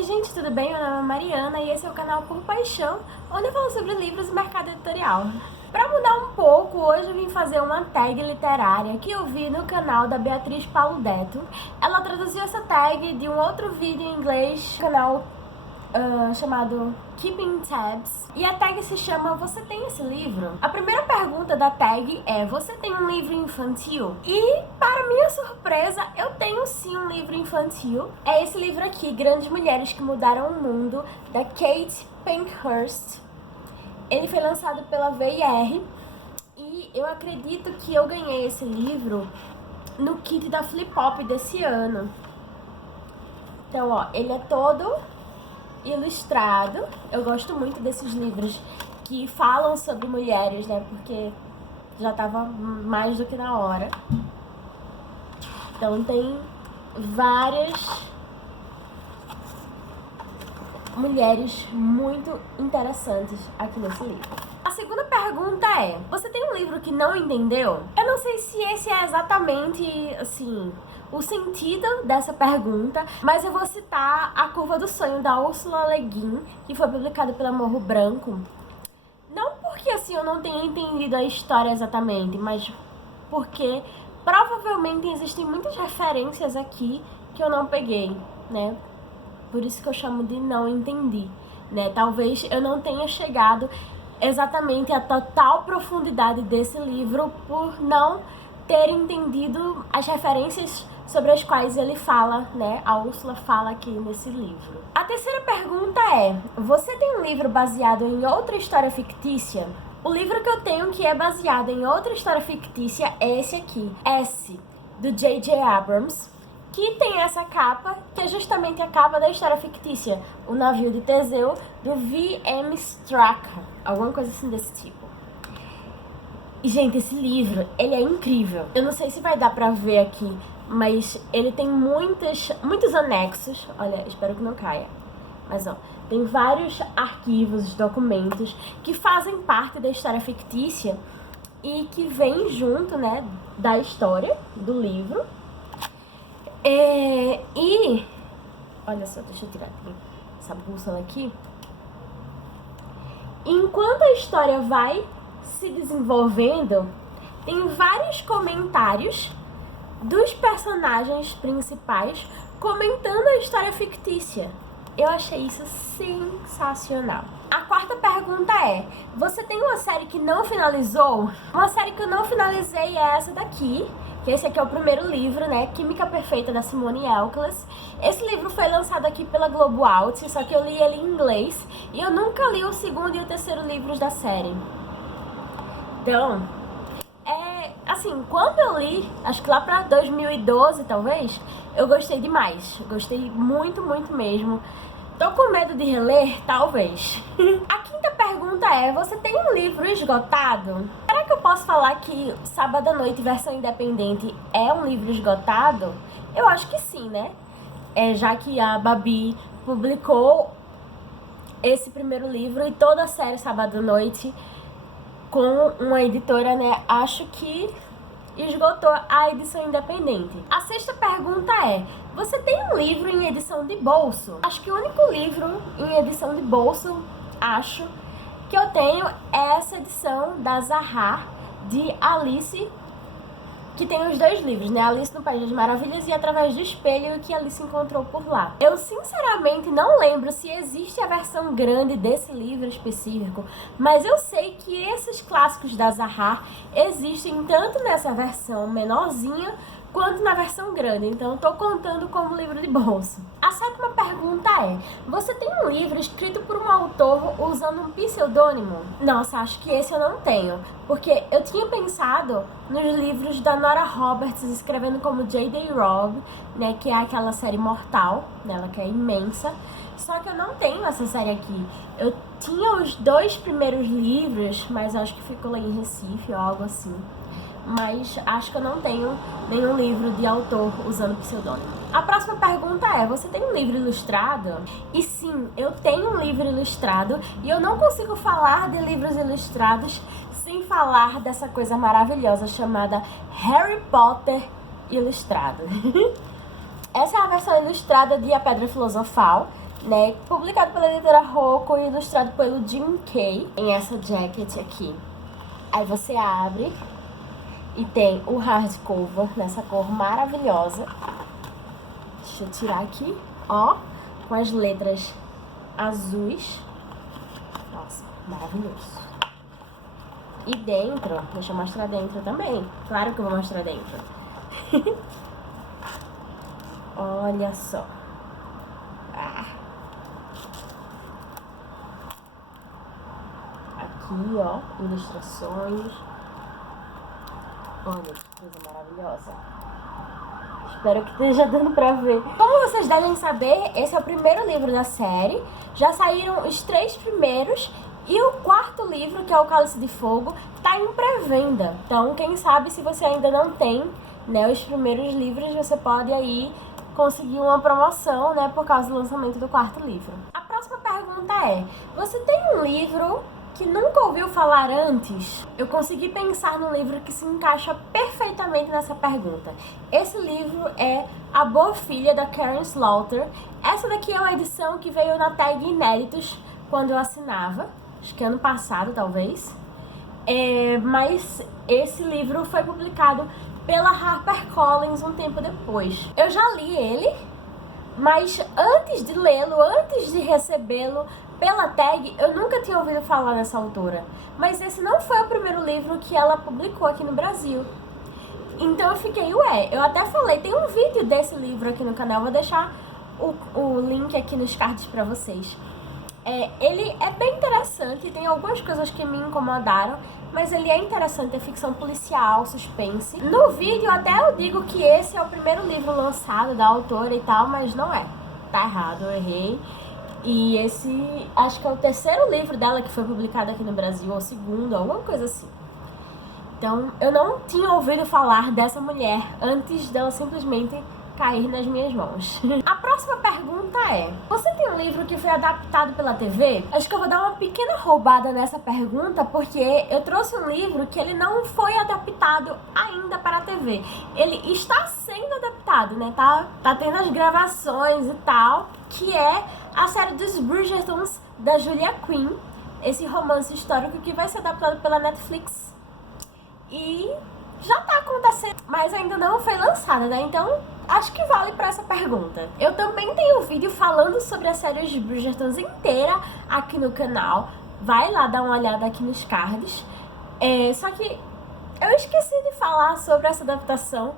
Oi gente, tudo bem? Meu nome é Mariana e esse é o canal Por Paixão, onde eu falo sobre livros e mercado editorial. Pra mudar um pouco, hoje eu vim fazer uma tag literária que eu vi no canal da Beatriz Paludeto. Ela traduziu essa tag de um outro vídeo em inglês, canal chamado Keeping Tabs, e a tag se chama Você tem esse livro? A primeira pergunta da tag é: você tem um livro infantil? E, para minha surpresa, eu tenho sim um livro infantil. É esse livro aqui, Grandes Mulheres que Mudaram o Mundo, da Kate Pankhurst. Ele foi lançado pela VIR e eu acredito que eu ganhei esse livro no kit da Flip Pop desse ano. Então, ó, ele é todo ilustrado. Eu gosto muito desses livros que falam sobre mulheres, né? Porque já tava mais do que na hora. Então tem várias mulheres muito interessantes aqui nesse livro. A segunda pergunta é: você tem um livro que não entendeu? Eu não sei se esse é exatamente, assim, o sentido dessa pergunta, mas eu vou citar A Curva do Sonho, da Ursula Le Guin, que foi publicado pela Morro Branco. Não porque, assim, eu não tenha entendido a história exatamente, mas porque provavelmente existem muitas referências aqui que eu não peguei, né? Por isso que eu chamo de não entendi, né? Talvez eu não tenha chegado exatamente à total profundidade desse livro por não ter entendido as referências sobre as quais ele fala, né? A Úrsula fala aqui nesse livro. A terceira pergunta é: você tem um livro baseado em outra história fictícia? O livro que eu tenho que é baseado em outra história fictícia é esse aqui, S, do J.J. Abrams, que tem essa capa, que é justamente a capa da história fictícia, O Navio de Teseu, do V.M. Stracker, alguma coisa assim desse tipo. E, gente, esse livro, ele é incrível. Eu não sei se vai dar pra ver aqui, mas ele tem muitos anexos. Olha, espero que não caia. Mas, ó, tem vários arquivos, documentos que fazem parte da história fictícia e que vem junto, né, da história do livro. E olha só, deixa eu tirar essa bússola aqui. Enquanto a história vai se desenvolvendo, tem vários comentários dos personagens principais comentando a história fictícia. Eu achei isso sensacional. A quarta pergunta é: você tem uma série que não finalizou? Uma série que eu não finalizei é essa daqui, que esse aqui é o primeiro livro, né? Química Perfeita, da Simone Elkles. Esse livro foi lançado aqui pela Globo Out, só que eu li ele em inglês e eu nunca li o segundo e o terceiro livros da série. Então, assim, quando eu li, acho que lá pra 2012 talvez, eu gostei demais. Gostei muito, muito mesmo. Tô com medo de reler? Talvez. A quinta pergunta é: você tem um livro esgotado? Será que eu posso falar que Sábado à Noite, versão independente, é um livro esgotado? Eu acho que sim, né? Já que a Babi publicou esse primeiro livro e toda a série Sábado à Noite com uma editora, né? Acho que esgotou a edição independente. A sexta pergunta é: você tem um livro em edição de bolso? Acho que o único livro em edição de bolso, acho, que eu tenho é essa edição da Zahar, de Alice, que tem os dois livros, né? Alice no País das Maravilhas e Através do Espelho, que Alice encontrou por lá. Eu sinceramente não lembro se existe a versão grande desse livro específico, mas eu sei que esses clássicos da Zahar existem tanto nessa versão menorzinha quanto na versão grande, então eu tô contando como livro de bolso. A sétima pergunta é: você tem um livro escrito por um autor usando um pseudônimo? Nossa, acho que esse eu não tenho, porque eu tinha pensado nos livros da Nora Roberts escrevendo como J.D. Robb, né, que é aquela série Mortal, nela que é imensa, só que eu não tenho essa série aqui. Eu tinha os dois primeiros livros, mas acho que ficou lá em Recife ou algo assim. Mas acho que eu não tenho nenhum livro de autor usando pseudônimo. A próxima pergunta é: você tem um livro ilustrado? E sim, eu tenho um livro ilustrado e eu não consigo falar de livros ilustrados sem falar dessa coisa maravilhosa chamada Harry Potter Ilustrado. Essa é a versão ilustrada de A Pedra Filosofal, né? Publicado pela editora Rocco e ilustrado pelo Jim Kay. Tem essa jacket aqui. Aí você abre e tem o hardcover nessa cor maravilhosa. Deixa eu tirar aqui, ó, com as letras azuis. Nossa, maravilhoso. E dentro, deixa eu mostrar dentro também. Claro que eu vou mostrar dentro. Olha só. Aqui, ó, ilustrações. Olha que coisa maravilhosa. Espero que esteja dando pra ver. Como vocês devem saber, esse é o primeiro livro da série. Já saíram os 3 primeiros. E o 4º livro, que é o Cálice de Fogo, tá em pré-venda. Então, quem sabe, se você ainda não tem, né, os primeiros livros, você pode aí conseguir uma promoção, né, por causa do lançamento do 4º livro. A próxima pergunta é: você tem um livro que nunca ouviu falar antes? Eu consegui pensar num livro que se encaixa perfeitamente nessa pergunta. Esse livro é A Boa Filha, da Karen Slaughter. Essa daqui é uma edição que veio na tag Inéditos quando eu assinava. Acho que ano passado, talvez. Mas esse livro foi publicado pela HarperCollins um tempo depois. Eu já li ele, mas antes de lê-lo, antes de recebê-lo pela tag, eu nunca tinha ouvido falar nessa autora. Mas esse não foi o primeiro livro que ela publicou aqui no Brasil. Então eu fiquei, eu até falei, tem um vídeo desse livro aqui no canal, vou deixar o link aqui nos cards pra vocês. Ele é bem interessante, tem algumas coisas que me incomodaram, mas ele é interessante, é ficção policial, suspense. No vídeo até eu digo que esse é o primeiro livro lançado da autora e tal, mas não é. Tá errado, eu errei. E esse, acho que é o 3º livro dela que foi publicado aqui no Brasil, ou o 2º, alguma coisa assim. Então, eu não tinha ouvido falar dessa mulher antes dela simplesmente cair nas minhas mãos. A próxima pergunta é: você tem um livro que foi adaptado pela TV? Acho que eu vou dar uma pequena roubada nessa pergunta, porque eu trouxe um livro que ele não foi adaptado ainda para a TV. Ele está sendo adaptado, né? Tá tendo as gravações e tal, que é a série dos Bridgertons, da Julia Quinn. Esse romance histórico que vai ser adaptado pela Netflix. E já tá acontecendo, mas ainda não foi lançada, né? Então, acho que vale pra essa pergunta. Eu também tenho um vídeo falando sobre a série Os Bridgertons inteira aqui no canal. Vai lá dar uma olhada aqui nos cards. Só que eu esqueci de falar sobre essa adaptação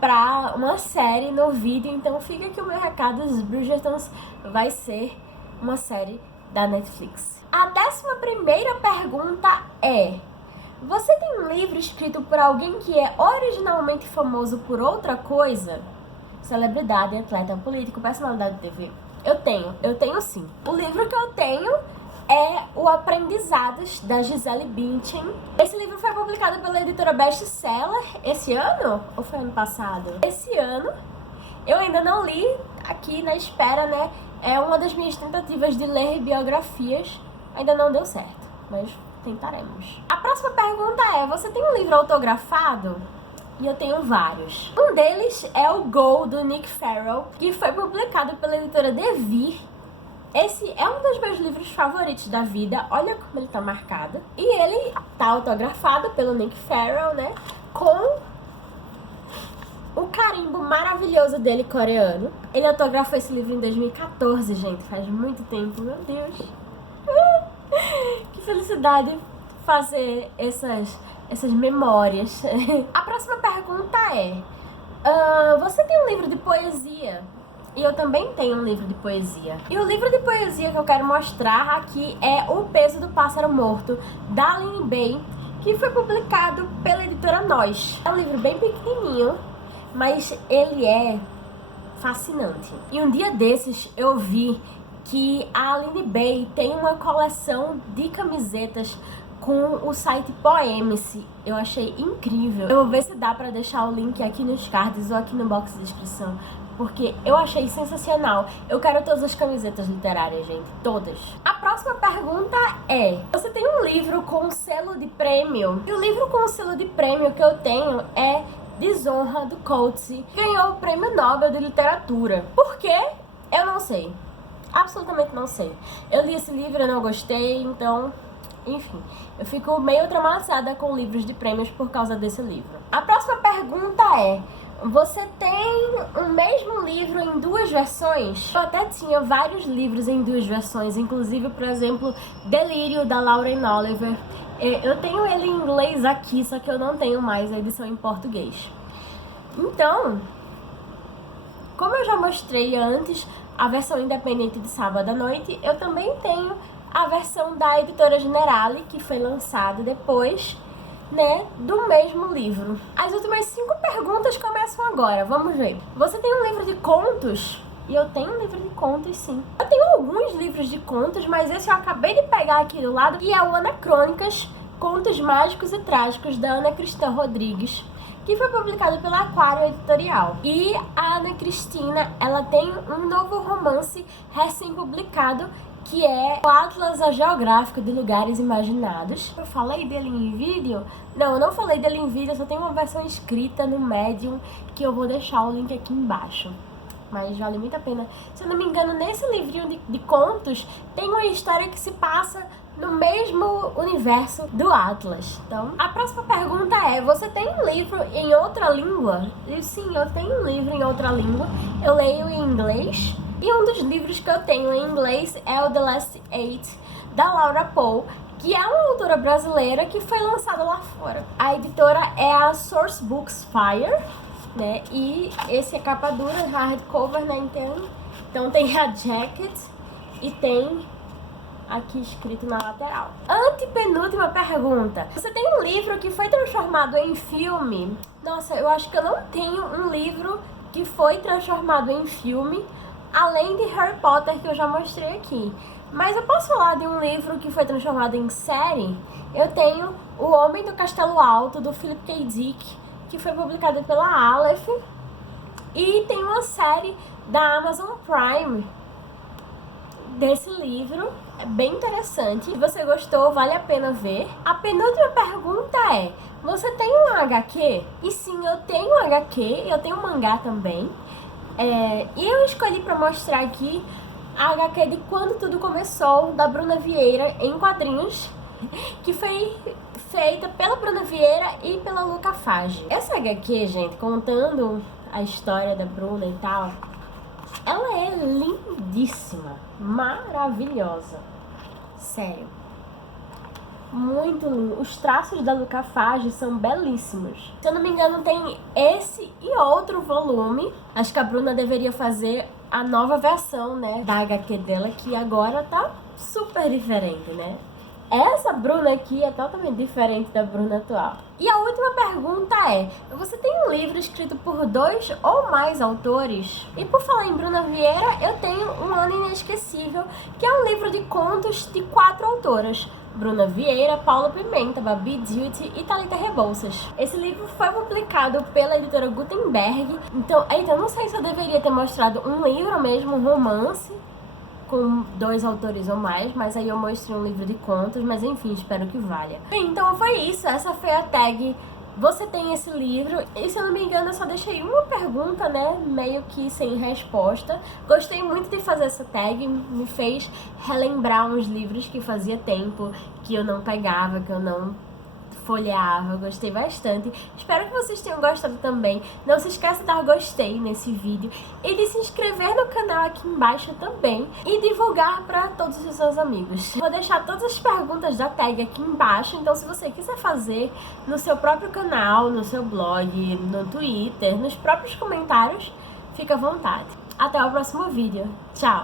pra uma série no vídeo, então fica aqui o meu recado: Os Bridgertons vai ser uma série da Netflix. A 11ª pergunta é: você tem um livro escrito por alguém que é originalmente famoso por outra coisa? Celebridade, atleta, político, personalidade de TV. Eu tenho sim. O livro que eu tenho é O Aprendizados, da Gisele Bündchen. Esse livro foi publicado pela editora Best Seller esse ano? Ou foi ano passado? Esse ano. Eu ainda não li, aqui na espera, né? É uma das minhas tentativas de ler biografias. Ainda não deu certo, mas tentaremos. A próxima pergunta é: você tem um livro autografado? E eu tenho vários. Um deles é o Go, do Nick Farrell, que foi publicado pela editora Devir. Esse é um dos meus livros favoritos da vida. Olha como ele tá marcado. E ele tá autografado pelo Nick Farrell, né? Com o carimbo maravilhoso dele, coreano. Ele autografou esse livro em 2014, gente. Faz muito tempo, meu Deus. Que felicidade fazer essas memórias. A próxima pergunta é: você tem um livro de poesia? E eu também tenho um livro de poesia. E o livro de poesia que eu quero mostrar aqui é O Peso do Pássaro Morto, da Aline Bay, que foi publicado pela editora Nós. É um livro bem pequenininho, mas ele é fascinante. E um dia desses eu vi que a Aline Bay tem uma coleção de camisetas com o site Poemice. Eu achei incrível. Eu vou ver se dá pra deixar o link aqui nos cards ou aqui no box de descrição, porque eu achei sensacional. Eu quero todas as camisetas literárias, gente. Todas. A próxima pergunta é: você tem um livro com selo de prêmio? E o livro com selo de prêmio que eu tenho é Desonra, do Coetzee. Ganhou o Prêmio Nobel de Literatura. Por quê? Eu não sei. absolutamente não sei. Eu li esse livro e não gostei, então, enfim, eu fico meio traumatizada com livros de prêmios por causa desse livro. A próxima pergunta é: você tem o mesmo livro em duas versões? Eu até tinha vários livros em duas versões, inclusive, por exemplo, Delírio, da Lauren Oliver. Eu tenho ele em inglês aqui, só que eu não tenho mais a edição em português. Então, como eu já mostrei antes a versão independente de Sábado à Noite, eu também tenho a versão da Editora Generale, que foi lançada depois, né, do mesmo livro. As últimas 5 perguntas começam agora, vamos ver. Você tem um livro de contos? E eu tenho um livro de contos, sim. Eu tenho alguns livros de contos, mas esse eu acabei de pegar aqui do lado, e é o Anacrônicas, Contos Mágicos e Trágicos, da Ana Cristã Rodrigues, que foi publicado pela Aquário Editorial. E a Ana Cristina, ela tem um novo romance recém-publicado, que é o Atlas Geográfico de Lugares Imaginados. Eu falei dele em vídeo? Não, eu não falei dele em vídeo, eu só tenho uma versão escrita no Medium, que eu vou deixar o link aqui embaixo. Mas vale muito a pena. Se eu não me engano, nesse livrinho de contos, tem uma história que se passa no mesmo universo do Atlas. Então, a próxima pergunta é: você tem um livro em outra língua? E sim, eu tenho um livro em outra língua. Eu leio em inglês. E um dos livros que eu tenho em inglês é o The Last Eight, da Laura Poe, que é uma autora brasileira que foi lançada lá fora. A editora é a Source Books Fire, né? E esse é capa dura, hardcover, né? Então tem a jacket e tem aqui escrito na lateral. Antepenúltima pergunta: você tem um livro que foi transformado em filme? Nossa, eu acho que eu não tenho um livro que foi transformado em filme, além de Harry Potter, que eu já mostrei aqui. Mas eu posso falar de um livro que foi transformado em série? Eu tenho O Homem do Castelo Alto, do Philip K. Dick, que foi publicado pela Aleph. E tem uma série da Amazon Prime desse livro. É bem interessante. Se você gostou, vale a pena ver. A penúltima pergunta é: você tem um HQ? E sim, eu tenho um HQ, eu tenho um mangá também. E eu escolhi para mostrar aqui a HQ de Quando Tudo Começou, da Bruna Vieira, em quadrinhos, que foi feita pela Bruna Vieira e pela Luca Fage. Essa HQ, gente, contando a história da Bruna e tal, ela é lindíssima, maravilhosa, sério, muito lindo. Os traços da Luca Fage são belíssimos. Se eu não me engano, tem esse e outro volume. Acho que a Bruna deveria fazer a nova versão, né, da HQ dela, que agora tá super diferente, né? Essa Bruna aqui é totalmente diferente da Bruna atual. E a última pergunta é: você tem um livro escrito por 2 ou mais autores? E por falar em Bruna Vieira, eu tenho Um Ano Inesquecível, que é um livro de contos de 4 autoras: Bruna Vieira, Paula Pimenta, Babi Duty e Thalita Rebouças. Esse livro foi publicado pela editora Gutenberg. Então, eu não sei se eu deveria ter mostrado um livro mesmo, um romance, com 2 autores ou mais, mas aí eu mostrei um livro de contos, mas enfim, espero que valha. Então foi isso, essa foi a tag Você Tem Esse Livro, e se eu não me engano eu só deixei uma pergunta, né, meio que sem resposta. Gostei muito de fazer essa tag, me fez relembrar uns livros que fazia tempo que eu não pegava, que eu não folheava. Gostei bastante. Espero que vocês tenham gostado também. Não se esqueça de dar gostei nesse vídeo e de se inscrever no canal aqui embaixo também e divulgar para todos os seus amigos. Vou deixar todas as perguntas da tag aqui embaixo, então se você quiser fazer no seu próprio canal, no seu blog, no Twitter, nos próprios comentários, fica à vontade. Até o próximo vídeo. Tchau!